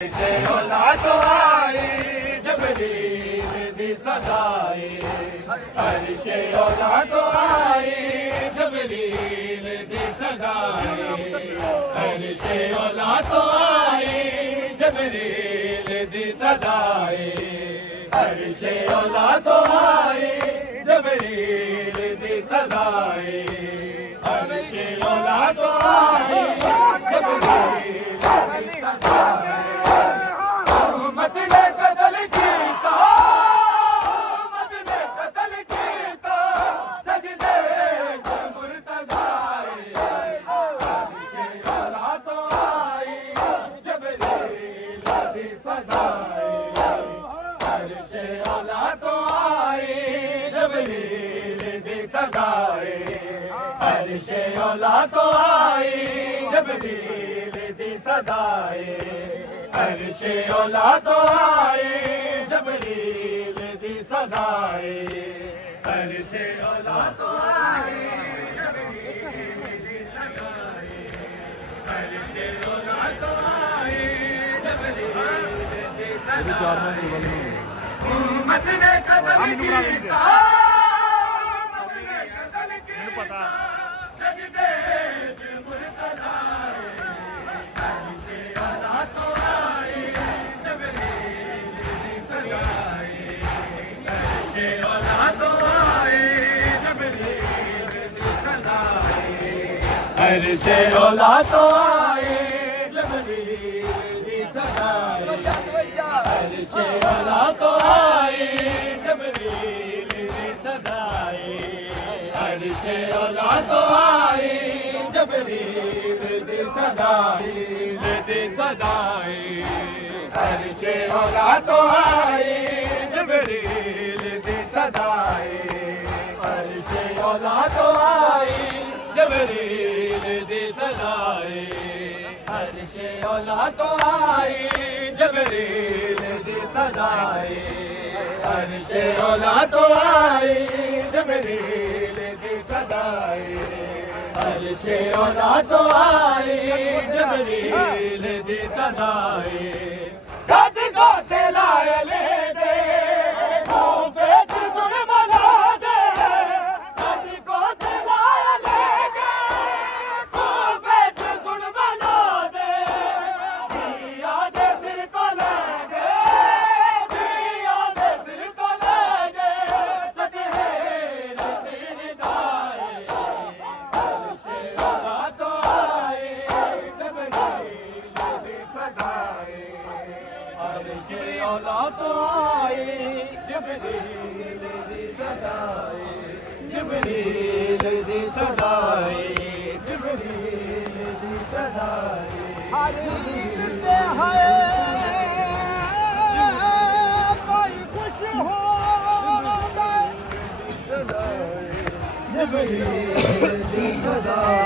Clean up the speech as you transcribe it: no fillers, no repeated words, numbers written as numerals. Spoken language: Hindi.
औलाद आई जबरील दी सदाई अर्शे औलाद आई जबरील दी सदाई अर्शे औलाद आई जबरील दी सदाई अर्शे औलाद आई जबरील दी सदाई अर्शे औलाद आई जबरील दी सदाई मदने कतल कीता मदने कतल कीता सजदे च मुर्तज़ा अर्शे औलाद आई जबरील दी सदाई अर्शे औलाद आई जबरील दी सदाई अर्शे औलाद आई जबरील दी सदाई अर्शे औलाद आई जबरील दी सदाई अर्शे औलाद आई जबरील दी सदाई अर्शे औलाद आई जबरील दी सदाई उम्मत ने कतल कीता पता सजदे च मुर्तज़ा अर्शे औलाद अर्शे औलाद आई जबरील दी सदाई अर्शे औलाद आई जबरील दी सदाई अर्शे औलाद आई जबरील दी सदाई अर्शे औलाद आई जबरील दी सदाई अर्शे औलाद आई जबरील दी सदाई अर्शे औलाद आई जबरील दी सदाई अर्शे औलाद आई जबरील दी सदाई अर्शे औलाद आई जबरील दी सदाई गद गोते लाए ले दे खूफे च सुन मना दे गद गोते लाए ले दे खूफे च सुन मना दे दिया दे सिर को ले दे दिया दे सिर को ले दे तकहीर तेरी दाए अर्शे औलाद आई जबरील दी सदाई अर्शे औलाद आई जबरील दी सदाई जबरील दी सदाई जबरील दी सदाई कोई खुश हो जबरील दी सदाई